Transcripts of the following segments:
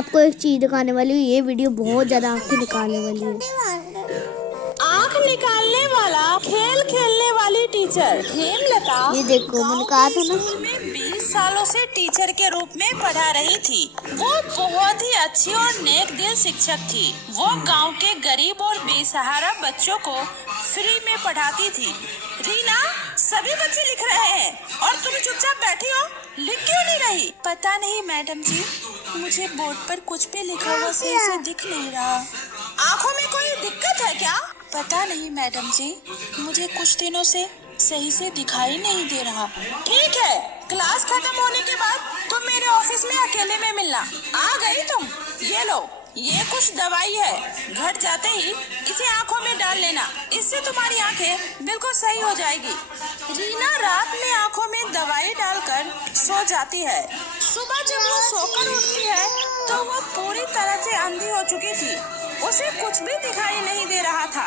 आपको एक चीज दिखाने वाली हूँ। ये वीडियो बहुत ज्यादा आंखें निकालने वाली है। आँख निकालने वाला खेल खेलने वाली टीचर हेमलता ये देखो, मैंने कहा था ना। स्कूल में 20 सालों से टीचर के रूप में पढ़ा रही थी। वो बहुत ही अच्छी और नेक दिल शिक्षक थी। वो गांव के गरीब और बेसहारा बच्चों को फ्री में पढ़ाती थी। रीना, सभी बच्चे लिख रहे हैं और तुम चुपचाप बैठी हो, लिख क्यों नहीं रही? पता नहीं मैडम जी, मुझे बोर्ड पर कुछ भी लिखा हुआ सही से दिख नहीं रहा। आँखों में कोई दिक्कत है क्या? पता नहीं मैडम जी, मुझे कुछ दिनों से सही से दिखाई नहीं दे रहा। ठीक है, क्लास खत्म होने के बाद तुम मेरे ऑफिस में अकेले में मिलना। आ गई तुम? ये लो, ये कुछ दवाई है, घट जाते ही इसे आँखों में डाल लेना। इससे तुम्हारी आँखें बिल्कुल सही हो जाएगी। रीना रात में आँखों में दवाई डालकर सो जाती है। सुबह जब वो सोकर उठती है तो वो पूरी तरह से अंधी हो चुकी थी। उसे कुछ भी दिखाई नहीं दे रहा था।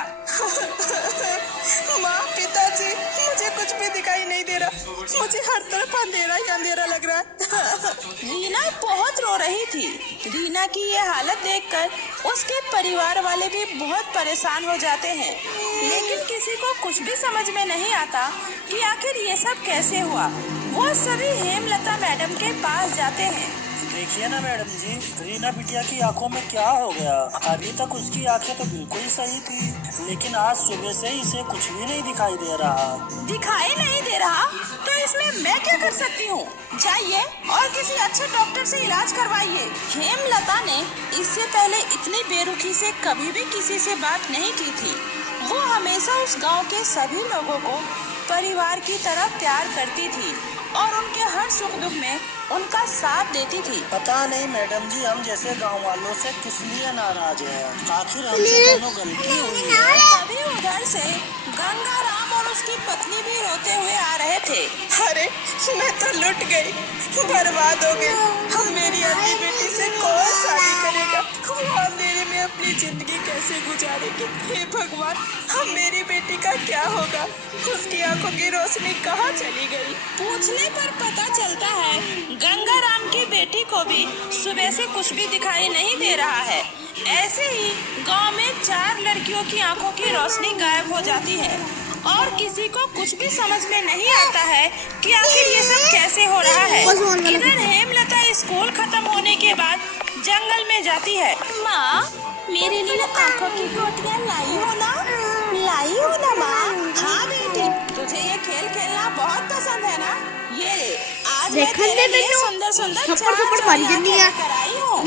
माँ, पिताजी, मुझे कुछ भी दिखाई नहीं दे रहा। मुझे हर तरफ अंधेरा ही अंधेरा लग रहा है। रीना बहुत रो रही थी। रीना की ये हालत देखकर उसके परिवार वाले भी बहुत परेशान हो जाते हैं, लेकिन किसी को कुछ भी समझ में नहीं आता कि आखिर ये सब कैसे हुआ। वो सभी हेमलता मैडम के पास जाते हैं। देखिए ना मैडम जी, रीना बिटिया की आंखों में क्या हो गया? अभी तक उसकी आंखें तो बिल्कुल सही थी, लेकिन आज सुबह से इसे कुछ भी नहीं दिखाई दे रहा। दिखाई नहीं दे रहा? तो इसमें मैं क्या कर सकती हूँ? जाइए और किसी अच्छे डॉक्टर से इलाज करवाइए। हेमलता ने इससे पहले इतनी बेरुखी से कभी भी किसी से बात नहीं की थी। वो हमेशा उस गाँव के सभी लोगों को परिवार की तरह प्यार करती थी और उनके हर सुख दुख में उनका साथ देती थी। पता नहीं मैडम जी, हम जैसे गांव वालों से किस लिए नाराज हैं? आखिर हमसे दोनों गलती हुई है। तभी उधर से गंगाराम और उसकी पत्नी भी रोते हुए आ रहे थे। अरे, मैं तो लुट गई, बर्बाद हो गई। हम मेरी अपनी बेटी से कौन शादी करेगा? वो अंधेरे में अपनी जिंदगी कैसे गुजारेगी? हे भगवान, हम मेरी बेटी का क्या होगा? उसकी आंखों की रोशनी कहाँ चली गई? पूछने पर पता चलता है गंगाराम की बेटी को भी सुबह से कुछ भी दिखाई नहीं दे रहा है। ऐसे ही गांव में 4 लड़कियों की आंखों की रोशनी गायब हो जाती है और किसी को कुछ भी समझ में नहीं आता है कि आखिर ये सब कैसे हो रहा है। इधर हेमलता स्कूल खत्म होने के बाद जंगल में जाती है। माँ, मेरे लिए आंखों की गोटियाँ लाई हो ना? लाई हो ना माँ? हाँ बेटी, तुझे ये खेल खेलना बहुत पसंद है ना? ये आज मैं तेरे लिए सुंदर सुंदर 4 जोड़ियाँ कराई हूँ।